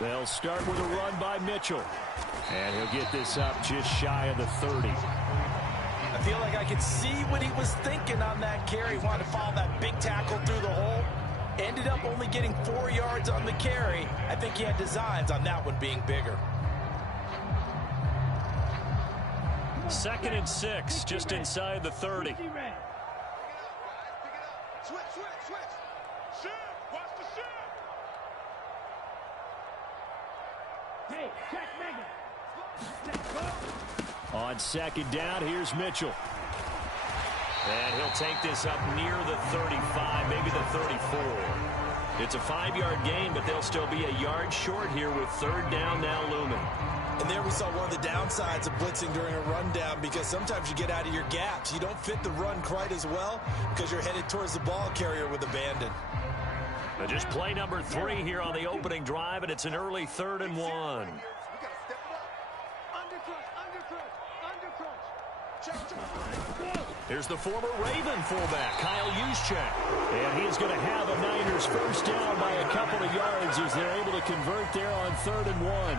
They'll start with a run by Mitchell. And he'll get this up just shy of the 30. I feel like I could see what he was thinking on that carry. He wanted to follow that big tackle through the hole. Ended up only getting 4 yards on the carry. I think he had designs on that one being bigger. 2nd and 6, just inside the 30. On 2nd down, here's Mitchell. And he'll take this up near the 35, maybe the 34. It's a 5-yard gain, but they'll still be a yard short here with 3rd down now looming. And there we saw one of the downsides of blitzing during a rundown, because sometimes you get out of your gaps. You don't fit the run quite as well because you're headed towards the ball carrier with abandon. Just play number 3 here on the opening drive, and it's an early 3rd and 1. Here's the former Raven fullback, Kyle Juszczyk. And he's going to have a Niners first down by a couple of yards as they're able to convert there on 3rd and 1.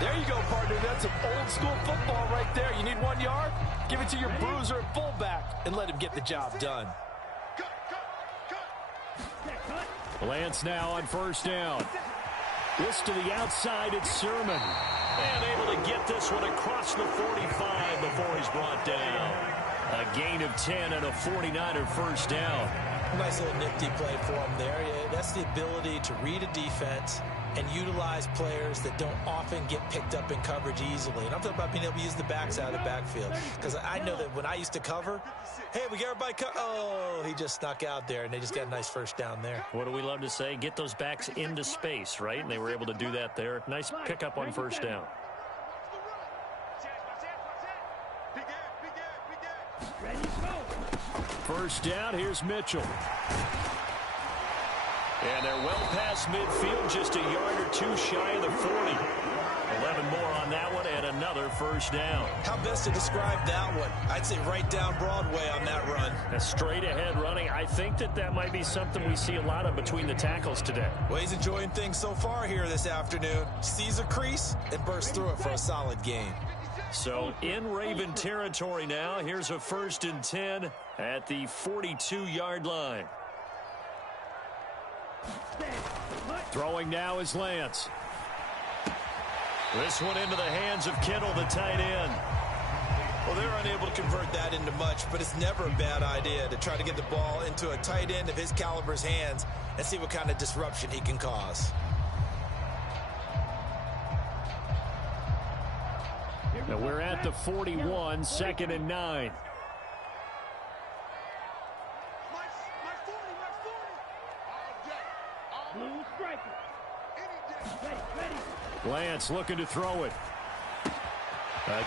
There you go, partner. That's some old-school football right there. You need 1 yard? Give it to your bruiser at fullback and let him get the job done. Lance now on 1st down. This to the outside, it's Sermon. And able to get this one across the 45 before he's brought down. A gain of 10 and a 49er first down. Nice little nifty play for him there. Yeah, that's the ability to read a defense and utilize players that don't often get picked up in coverage easily. And I'm talking about being able to use the backs out of the backfield. Because I know that when I used to cover, hey, we got everybody oh, he just snuck out there, and they just got a nice first down there. What do we love to say? Get those backs into space, right? And they were able to do that there. Nice pickup on 1st down. First down, here's Mitchell. And they're well past midfield, just a yard or 2 shy of the 40. 11 more on that one, and another first down. How best to describe that one? I'd say right down Broadway on that run. A straight ahead running. I think that might be something we see a lot of between the tackles today. Well, he's enjoying things so far here this afternoon. Sees a crease and bursts through it for a solid gain. So in Raven territory now. Here's a 1st and 10 at the 42-yard line. Throwing now is Lance. This one into the hands of Kittle, the tight end. Well, they're unable to convert that into much, but it's never a bad idea to try to get the ball into a tight end of his caliber's hands and see what kind of disruption he can cause. Now we're at the 41, 2nd and 9. Lance looking to throw it.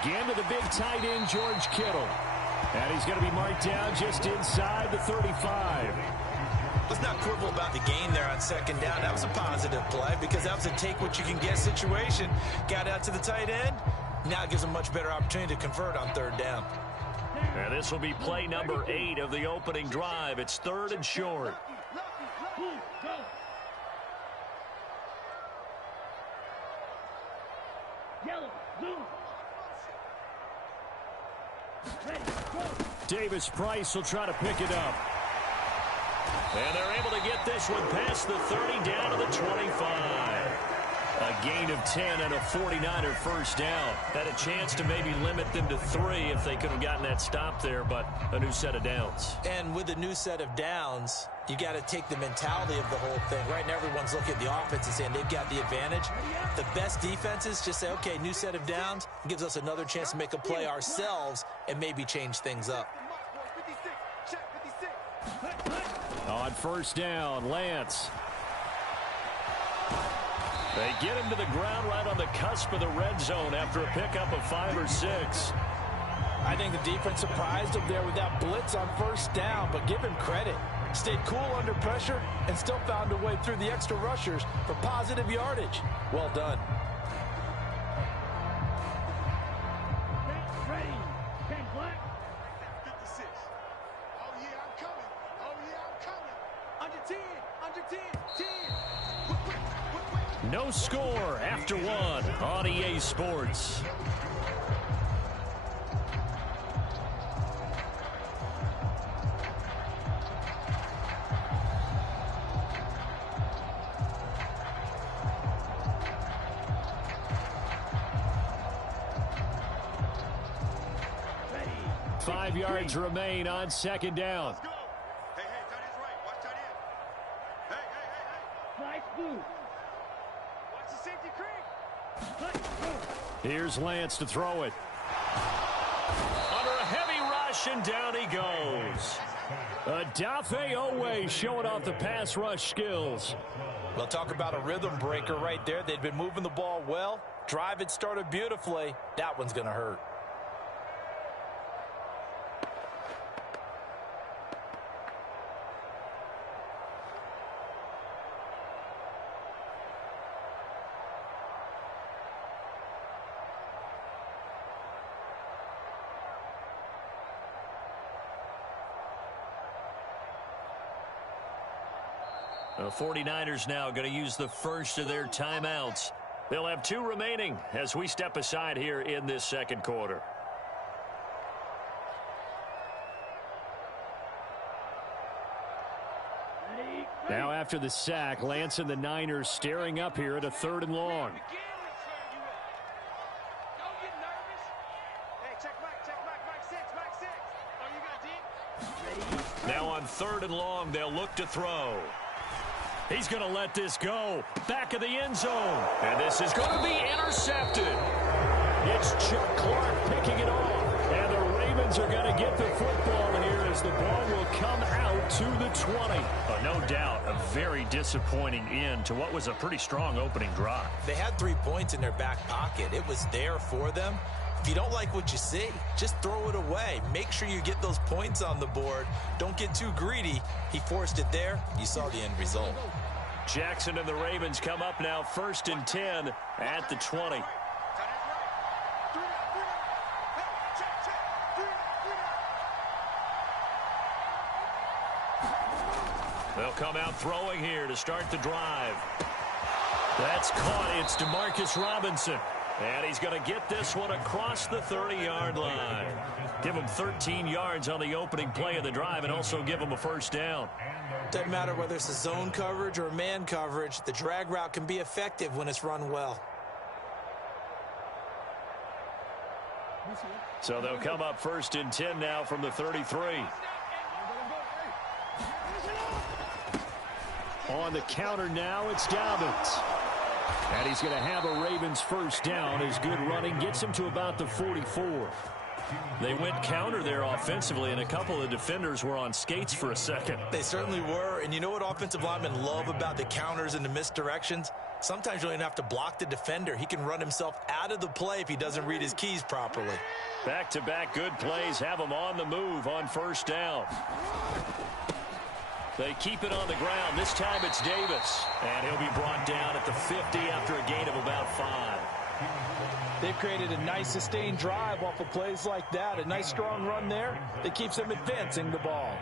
Again to the big tight end, George Kittle. And he's going to be marked down just inside the 35. Let's not quibble about the gain there on 2nd down. That was a positive play because that was a take-what-you-can-get situation. Got out to the tight end. Now it gives him a much better opportunity to convert on 3rd down. And this will be play number 8 of the opening drive. It's 3rd and short. Davis Price will try to pick it up. And they're able to get this one past the 30 down to the 25. A gain of 10 and a 49er first down. Had a chance to maybe limit them to 3 if they could have gotten that stop there, but a new set of downs. And with a new set of downs, you got to take the mentality of the whole thing. Right now, everyone's looking at the offense and saying they've got the advantage. The best defenses just say, okay, new set of downs. It gives us another chance to make a play ourselves and maybe change things up. On 1st down, Lance. They get him to the ground right on the cusp of the red zone after a pickup of 5 or 6. I think the defense surprised him there with that blitz on 1st down, but give him credit. Stayed cool under pressure and still found a way through the extra rushers for positive yardage. Well done. No score after one on EA Sports. Ready. 5 yards remain on second down. Hey, tight end's right. Watch tight end. Hey. Nice blue. Watch the safety creep. Here's Lance to throw it. Under a heavy rush, and down he goes. Adafe Owe showing off the pass rush skills. Well, talk about a rhythm breaker right there. They'd been moving the ball well. Drive had started beautifully. That one's going to hurt. The 49ers now going to use the first of their timeouts. They'll have 2 remaining as we step aside here in this second quarter. Now after the sack, Lance and the Niners staring up here at a 3rd and long. Now on 3rd and long, they'll look to throw. He's going to let this go. Back of the end zone. And this is going to be intercepted. It's Chuck Clark picking it off. And the Ravens are going to get the football here as the ball will come out to the 20. No doubt a very disappointing end to what was a pretty strong opening drive. They had 3 points in their back pocket. It was there for them. If you don't like what you see, just throw it away. Make sure you get those points on the board. Don't get too greedy. He forced it there. You saw the end result. Jackson and the Ravens come up now 1st and 10 at the 20. They'll come out throwing here to start the drive. That's caught. It's DeMarcus Robinson. And he's going to get this one across the 30-yard line. Give him 13 yards on the opening play of the drive and also give him a 1st down. Doesn't matter whether it's a zone coverage or man coverage. The drag route can be effective when it's run well. So they'll come up 1st and 10 now from the 33. On the counter now, it's Dobbins. And he's going to have a Ravens 1st down. His good running gets him to about the 44. They went counter there offensively, and a couple of defenders were on skates for a second. They certainly were. And you know what offensive linemen love about the counters and the misdirections? Sometimes you don't even have to block the defender. He can run himself out of the play if he doesn't read his keys properly. Back-to-back good plays have him on the move on 1st down. They keep it on the ground. This time it's Davis. And he'll be brought down at the 50 after a gain of about 5. They've created a nice sustained drive off of plays like that. A nice strong run there that keeps them advancing the ball.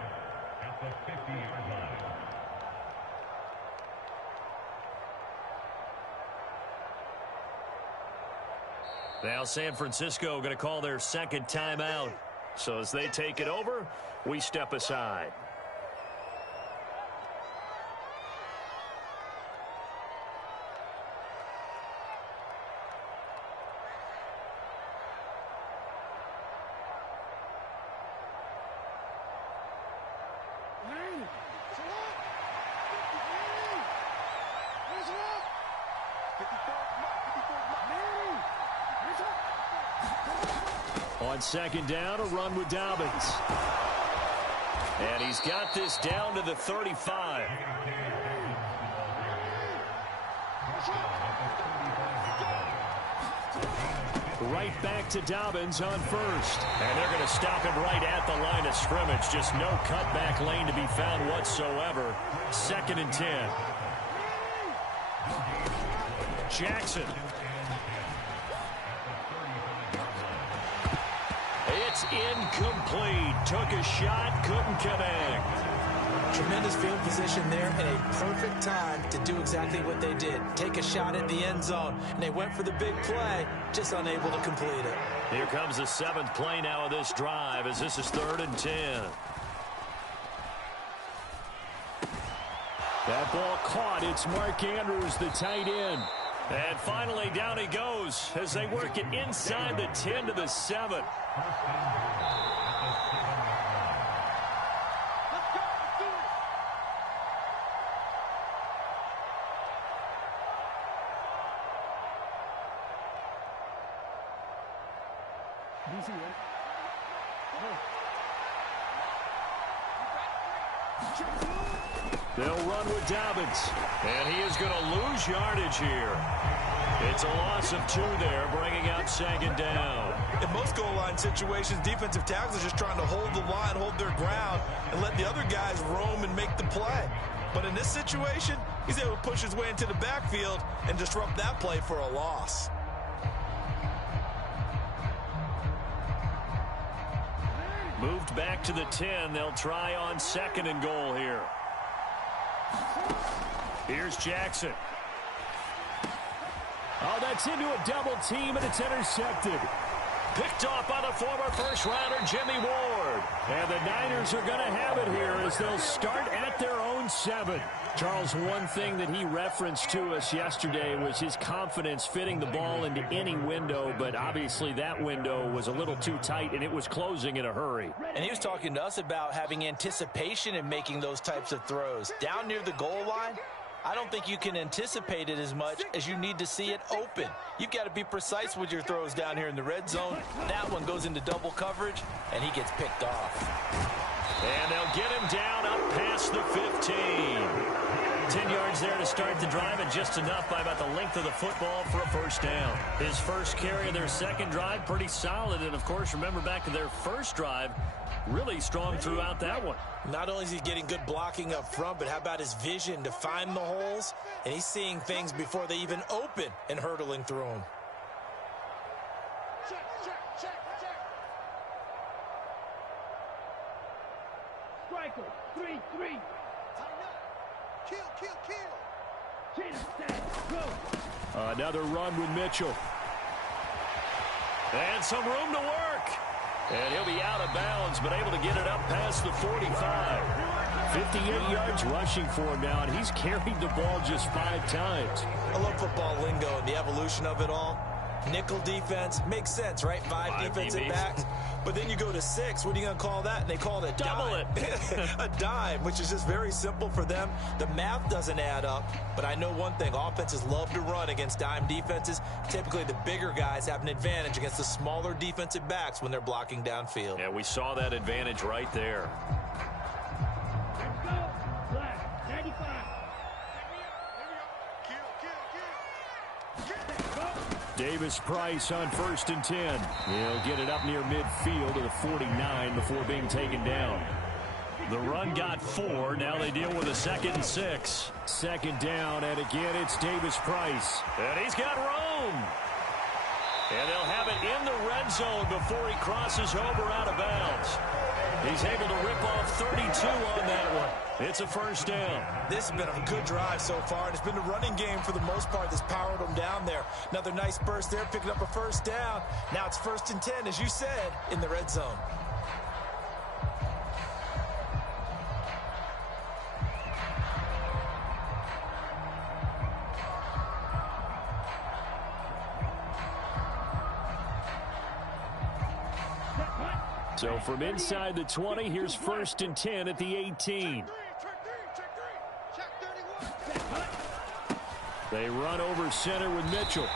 Now San Francisco going to call their 2nd timeout. So as they take it over, we step aside. On 2nd down, a run with Dobbins. And he's got this down to the 35. Right back to Dobbins on 1st. And they're going to stop him right at the line of scrimmage. Just no cutback lane to be found whatsoever. 2nd and 10. Jackson. It's incomplete. Took a shot, couldn't connect. Tremendous field position there and a perfect time to do exactly what they did. Take a shot at the end zone, and they went for the big play, just unable to complete it. Here comes the 7th play now of this drive as this is 3rd and 10. That ball caught. It's Mark Andrews, the tight end. And finally down he goes as they work it inside the 10 to the 7. They'll run with Dobbins. And he is going to lose yardage here. It's a loss of 2 there, bringing out 2nd down. In most goal line situations, defensive tackles are just trying to hold the line, hold their ground, and let the other guys roam and make the play. But in this situation, he's able to push his way into the backfield and disrupt that play for a loss. Moved back to the 10. They'll try on 2nd and goal here. Here's Jackson. Oh, that's into a double team, and it's intercepted. Picked off by the former first-rounder, Jimmy Ward. And the Niners are going to have it here as they'll start at their own 7. Charles, one thing that he referenced to us yesterday was his confidence fitting the ball into any window, but obviously that window was a little too tight, and it was closing in a hurry. And he was talking to us about having anticipation in making those types of throws. Down near the goal line, I don't think you can anticipate it as much as you need to see it open. You've got to be precise with your throws down here in the red zone. That one goes into double coverage, and he gets picked off. And they'll get him down up past the 15. 10 yards there to start the drive, and just enough by about the length of the football for a first down. His first carry of their second drive, pretty solid. And, of course, remember back to their first drive, really strong throughout that one. Not only is he getting good blocking up front, but how about his vision to find the holes? And he's seeing things before they even open and hurtling through them. Striker, 3-3. Kill. Another run with Mitchell. And some room to work. And he'll be out of bounds, but able to get it up past the 45. 58 yards rushing for him now, and he's carried the ball just 5 times. I love football lingo and the evolution of it all. Nickel defense makes sense, right? 5 defensive backs. But then you go to 6. What are you going to call that? And they call it a double dime. A dime, which is just very simple for them. The math doesn't add up. But I know one thing. Offenses love to run against dime defenses. Typically, the bigger guys have an advantage against the smaller defensive backs when they're blocking downfield. Yeah, we saw that advantage right there. Let's go. Black, 95. Davis Price on 1st and 10. He'll get it up near midfield to the 49 before being taken down. The run got 4. Now they deal with a 2nd and 6. 2nd down, and again it's Davis Price. And he's got room. And they'll have it in the red zone before he crosses over out of bounds. He's able to rip off 32 on that one. It's a first down. This has been a good drive so far, and it's been the running game for the most part that's powered them down there. Another nice burst there, picking up a first down. Now it's 1st and 10, as you said, in the red zone. So from inside the 20, here's 1st and 10 at the 18. They run over center with Mitchell.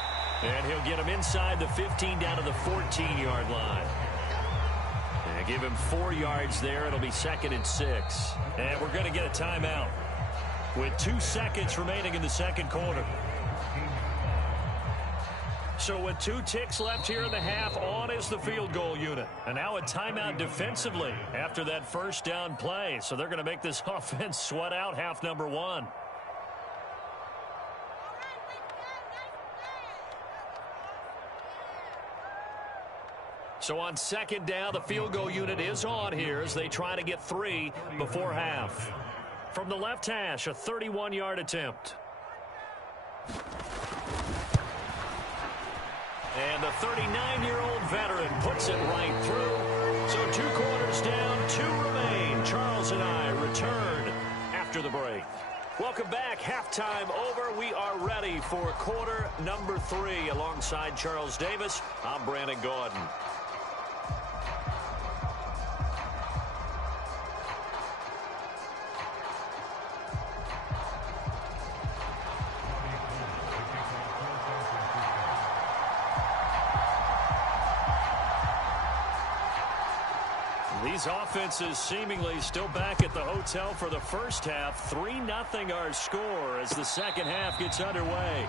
And he'll get him inside the 15 down to the 14-yard line. And give him 4 yards there. It'll be 2nd and 6. And we're going to get a timeout with 2 seconds remaining in the second quarter. So with 2 ticks left here in the half, on is the field goal unit. And now a timeout defensively after that first down play. So they're going to make this offense sweat out half number 1. So on 2nd down, the field goal unit is on here as they try to get 3 before half. From the left hash, a 31-yard attempt. And the 39-year-old veteran puts it right through. So 2 quarters down, 2 remain. Charles and I return after the break. Welcome back. Halftime over. We are ready for quarter number 3. Alongside Charles Davis, I'm Brandon Gordon. These offenses seemingly still back at the hotel for the first half. 3-0 our score as the second half gets underway.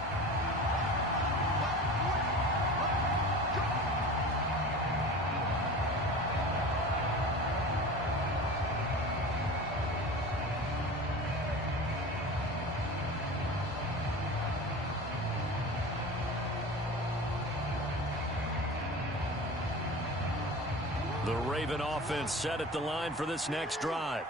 The Raven offense set at the line for this next drive.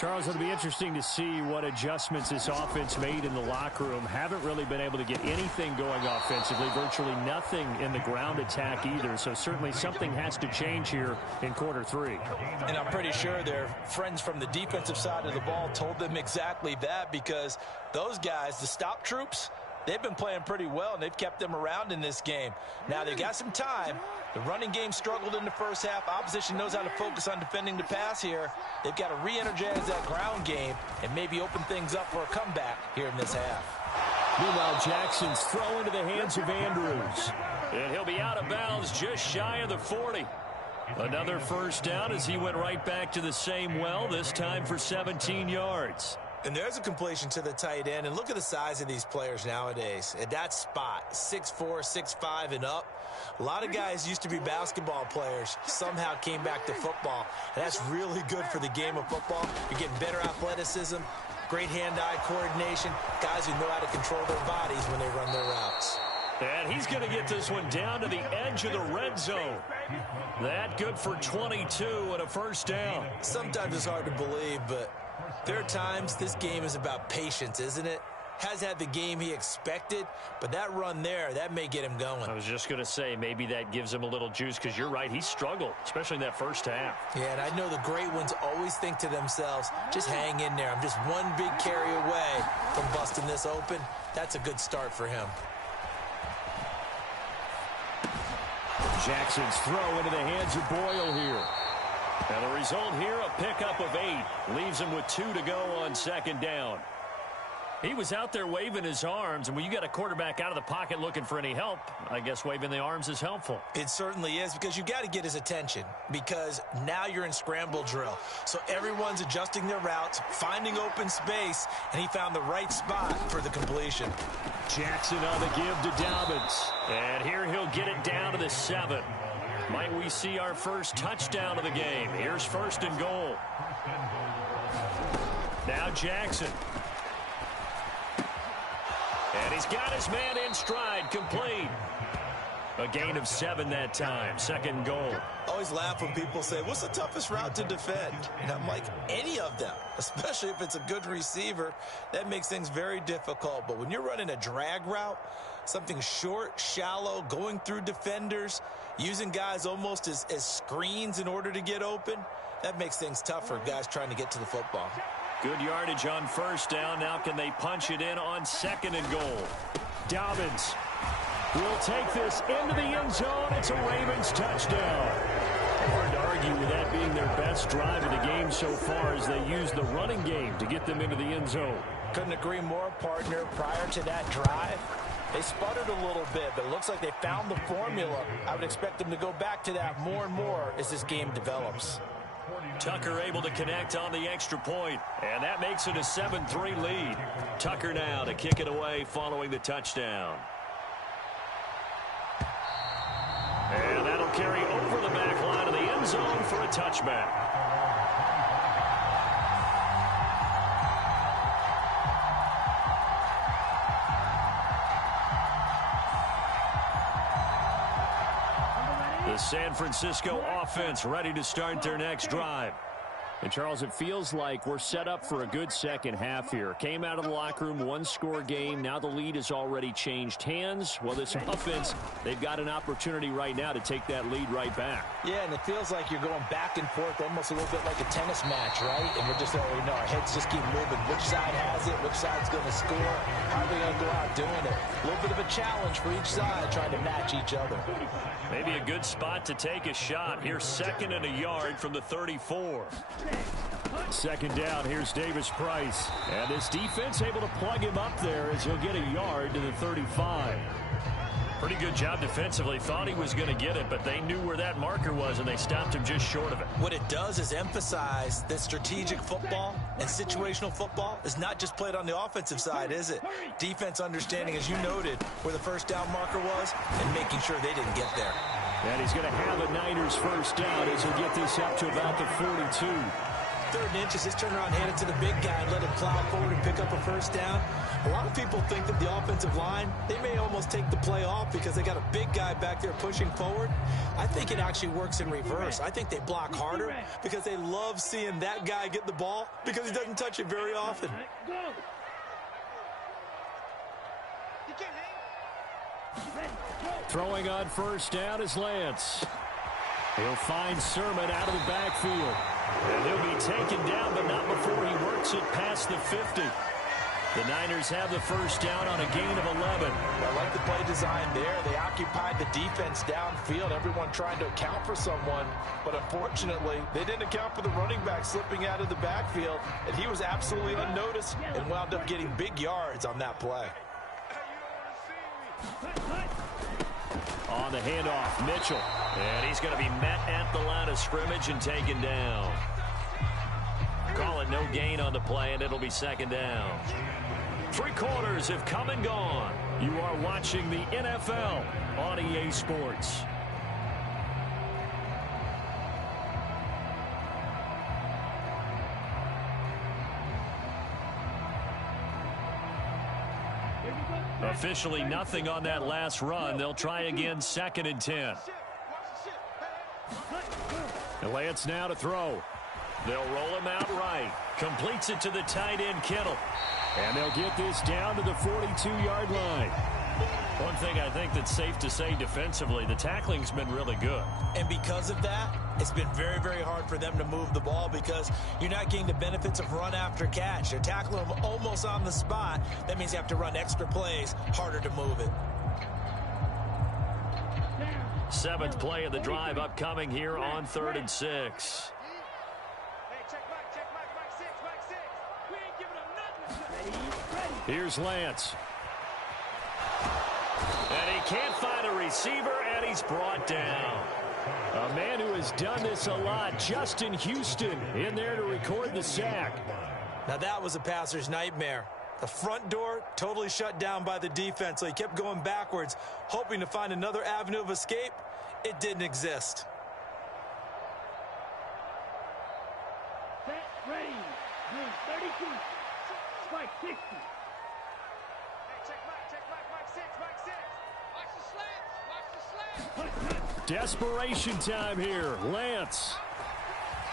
Charles, it'll be interesting to see what adjustments this offense made in the locker room. Haven't really been able to get anything going offensively, virtually nothing in the ground attack either. So certainly something has to change here in quarter 3. And I'm pretty sure their friends from the defensive side of the ball told them exactly that, because those guys, the stop troops, they've been playing pretty well, and they've kept them around in this game. Now, they've got some time. The running game struggled in the first half. Opposition knows how to focus on defending the pass here. They've got to re-energize that ground game and maybe open things up for a comeback here in this half. Meanwhile, Jackson's throw into the hands of Andrews. And he'll be out of bounds just shy of the 40. Another first down as he went right back to the same well, this time for 17 yards. And there's a completion to the tight end. And look at the size of these players nowadays. At that spot, 6'4", 6'5", and up. A lot of guys used to be basketball players, somehow came back to football. And that's really good for the game of football. You're getting better athleticism, great hand-eye coordination, guys who know how to control their bodies when they run their routes. And he's going to get this one down to the edge of the red zone. That good for 22 and a first down. Sometimes it's hard to believe, but there are times this game is about patience, isn't it? Has had the game he expected, but that run there, that may get him going. I was just going to say, maybe that gives him a little juice, because you're right, he struggled, especially in that first half. Yeah, and I know the great ones always think to themselves, just hang in there. I'm just one big carry away from busting this open. That's a good start for him. Jackson's throw into the hands of Boyle here. And the result here, a pickup of 8. Leaves him with 2 to go on second down. He was out there waving his arms, and when you got a quarterback out of the pocket looking for any help, I guess waving the arms is helpful. It certainly is, because you've got to get his attention, because now you're in scramble drill. So everyone's adjusting their routes, finding open space, and he found the right spot for the completion. Jackson on the give to Dobbins. And here he'll get it down to the 7. Might we see our first touchdown of the game? Here's first and goal. Now Jackson. And he's got his man in stride, complete. A gain of 7 that time, second goal. I always laugh when people say, what's the toughest route to defend? And I'm like, any of them, especially if it's a good receiver. That makes things very difficult. But when you're running a drag route, something short, shallow, going through defenders, using guys almost as screens in order to get open, that makes things tough for guys trying to get to the football. Good yardage on first down. Now can they punch it in on second and goal? Dobbins will take this into the end zone. It's a Ravens touchdown. Hard to argue with that being their best drive of the game so far, as they use the running game to get them into the end zone. Couldn't agree more, partner. Prior to that drive, they sputtered a little bit, but it looks like they found the formula. I would expect them to go back to that more and more as this game develops. Tucker able to connect on the extra point, and that makes it a 7-3 lead. Tucker now to kick it away following the touchdown. And that'll carry over the back line of the end zone for a touchback. The San Francisco offense ready to start their next drive. And, Charles, it feels like we're set up for a good second half here. Came out of the locker room, one-score game. Now the lead has already changed hands. Well, this offense, they've got an opportunity right now to take that lead right back. Yeah, and it feels like you're going back and forth almost a little bit like a tennis match, right? And we're just, our heads just keep moving. Which side has it? Which side's going to score? How are they going to go out doing it? A little bit of a challenge for each side trying to match each other. Maybe a good spot to take a shot. Here's 2nd and a yard from the 34. 2nd down, here's Davis Price. And this defense able to plug him up there as he'll get a yard to the 35. Pretty good job defensively. Thought he was going to get it, but they knew where that marker was, and they stopped him just short of it. What it does is emphasize that strategic football and situational football is not just played on the offensive side, is it? Defense understanding, as you noted, where the first down marker was and making sure they didn't get there. And he's going to have a Niners first down as he'll get this up to about the 42. 3rd and inches, just turn around, hand it to the big guy, and let him plow forward and pick up a first down. A lot of people think that the offensive line, they may almost take the play off because they got a big guy back there pushing forward. I think it actually works in reverse. I think they block harder because they love seeing that guy get the ball because he doesn't touch it very often. Throwing on first down is Lance. He'll find Sermon out of the backfield. And he'll be taken down, but not before he works it past the 50. The Niners have the first down on a gain of 11. I like the play design there. They occupied the defense downfield, everyone trying to account for someone. But unfortunately, they didn't account for the running back slipping out of the backfield. And he was absolutely unnoticed and wound up getting big yards on that play. On the handoff, Mitchell. And he's going to be met at the line of scrimmage and taken down. Call it no gain on the play, and it'll be 2nd down. 3 quarters have come and gone. You are watching the NFL on EA Sports. Officially nothing on that last run. They'll try again, 2nd and 10. And Lance now to throw. They'll roll him out right. Completes it to the tight end, Kittle. And they'll get this down to the 42-yard line. One thing I think that's safe to say defensively, the tackling's been really good. And because of that, it's been very, very hard for them to move the ball because you're not getting the benefits of run after catch. They're tackling them almost on the spot. That means you have to run extra plays, harder to move it. 7th play of the drive upcoming here on 3rd and 6. Here's Lance. And he can't find a receiver, and he's brought down. A man who has done this a lot, Justin Houston, in there to record the sack. Now that was a passer's nightmare. The front door totally shut down by the defense, so he kept going backwards, hoping to find another avenue of escape. It didn't exist. Set, ready, move 32, spike 60. Desperation time here. Lance.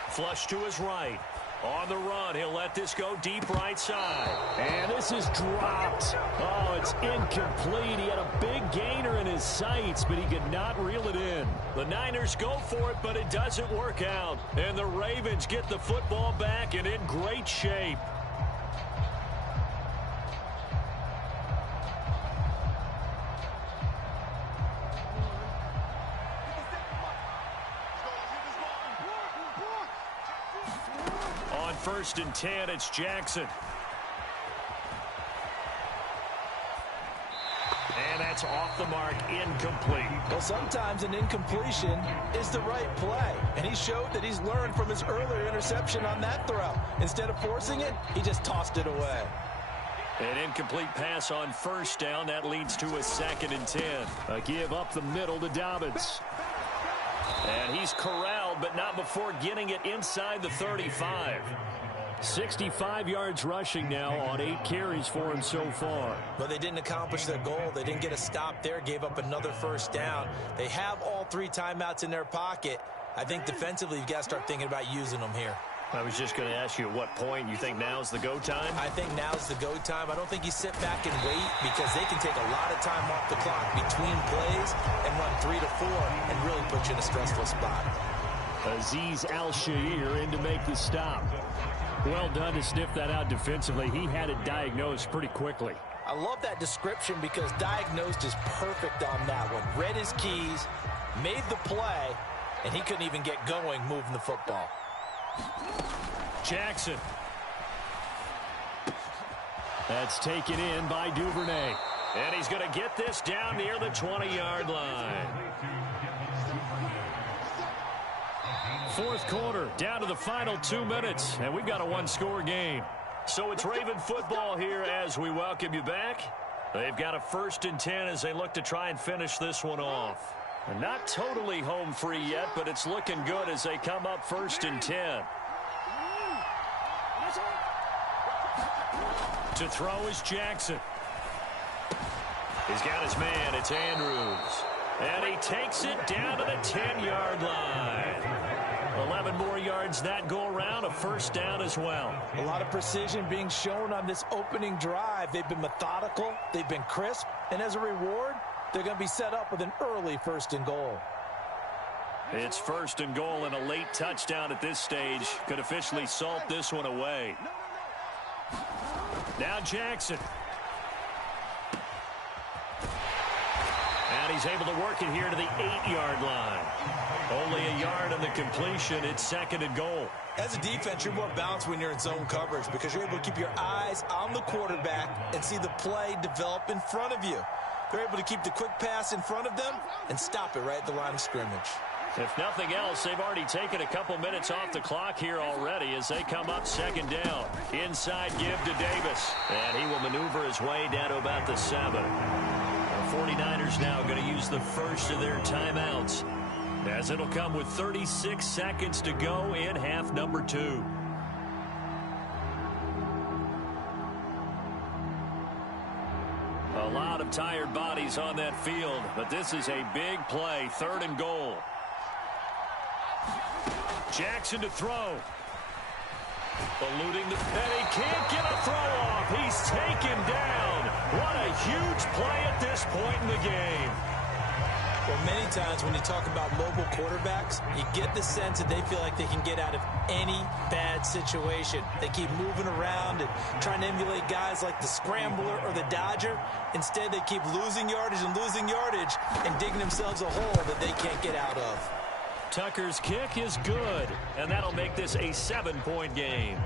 Flush to his right. On the run, he'll let this go deep right side. And this is dropped. Oh, it's incomplete. He had a big gainer in his sights, but he could not reel it in. The Niners go for it, but it doesn't work out. And the Ravens get the football back and in great shape. On 1st and 10, it's Jackson. And that's off the mark, incomplete. Well, sometimes an incompletion is the right play. And he showed that he's learned from his earlier interception on that throw. Instead of forcing it, he just tossed it away. An incomplete pass on 1st down. That leads to a 2nd and 10. A give up the middle to Dobbins. And he's corralled, but not before getting it inside the 35. 65 yards rushing now on 8 carries for him so far. But they didn't accomplish their goal. They didn't get a stop there, gave up another 1st down. They have all 3 timeouts in their pocket. I think defensively, you've got to start thinking about using them here. I was just going to ask you at what point you think now's the go time? I think now's the go time. I don't think you sit back and wait because they can take a lot of time off the clock between plays and run 3 to 4 and really put you in a stressful spot. Azeez Al-Shaair in to make the stop. Well done to sniff that out defensively. He had it diagnosed pretty quickly. I love that description because diagnosed is perfect on that one. Read his keys, made the play, and he couldn't even get going moving the football. Jackson. That's taken in by Duvernay. And he's going to get this down near the 20-yard line. Fourth quarter, down to the final 2 minutes, and we've got a one-score game. So it's Raven football here as we welcome you back. They've got a 1st and 10 as they look to try and finish this one off. And not totally home free yet, but it's looking good as they come up 1st and 10. To throw is Jackson. He's got his man. It's Andrews. And he takes it down to the 10-yard line. 11 more yards that go around, a 1st down as well. A lot of precision being shown on this opening drive. They've been methodical, they've been crisp, and as a reward, they're going to be set up with an early 1st and goal. It's 1st and goal and a late touchdown at this stage. Could officially salt this one away. Now Jackson. And he's able to work it here to the 8-yard line. Only a yard on the completion. It's 2nd and goal. As a defense, you're more balanced when you're in zone coverage because you're able to keep your eyes on the quarterback and see the play develop in front of you. They're able to keep the quick pass in front of them and stop it right at the line of scrimmage. If nothing else, they've already taken a couple minutes off the clock here already as they come up 2nd down. Inside give to Davis. And he will maneuver his way down to about the 7. The 49ers now going to use the first of their timeouts, as it'll come with 36 seconds to go in half number 2. A lot of tired bodies on that field, but this is a big play. 3rd and goal. Jackson to throw. Eluding the... And he can't get a throw off. He's taken down. What a huge play at this point in the game. Well, many times when you talk about mobile quarterbacks, you get the sense that they feel like they can get out of any bad situation. They keep moving around and trying to emulate guys like the scrambler or the dodger. Instead, they keep losing yardage and digging themselves a hole that they can't get out of. Tucker's kick is good, and that'll make this a 7-point game.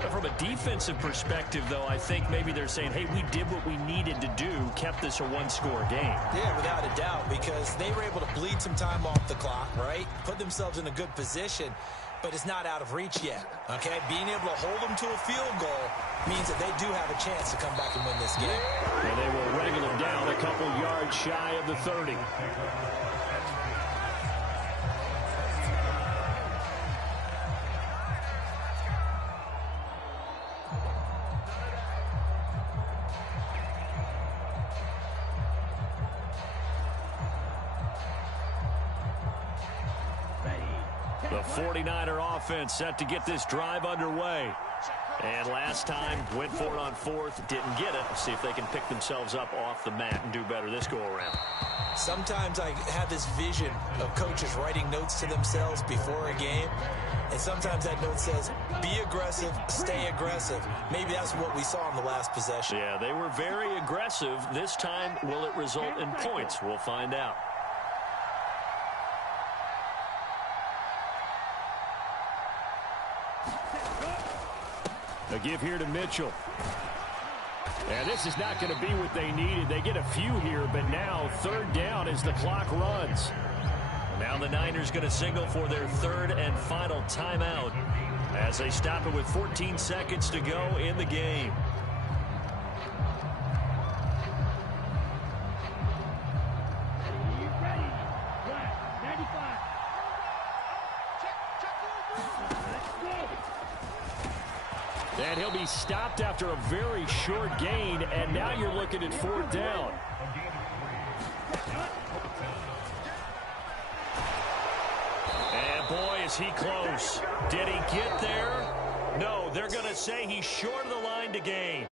But from a defensive perspective, though, I think maybe they're saying, hey, we did what we needed to do, kept this a one-score game. Yeah, without a doubt, because they were able to bleed some time off the clock, right? Put themselves in a good position, but it's not out of reach yet, okay? Being able to hold them to a field goal means that they do have a chance to come back and win this game. And they will wrangle them down a couple yards shy of the 30. The 49er offense set to get this drive underway. And last time, went for it on 4th, didn't get it. See if they can pick themselves up off the mat and do better this go-around. Sometimes I have this vision of coaches writing notes to themselves before a game. And sometimes that note says, be aggressive, stay aggressive. Maybe that's what we saw in the last possession. Yeah, they were very aggressive. This time, will it result in points? We'll find out. A give here to Mitchell. And this is not going to be what they needed. They get a few here, but now 3rd down as the clock runs. Now the Niners going to signal for their 3rd and final timeout as they stop it with 14 seconds to go in the game. And he'll be stopped after a very short gain, and now you're looking at 4th down. Boy, is he close. Did he get there? No, they're going to say he's short of the line to gain.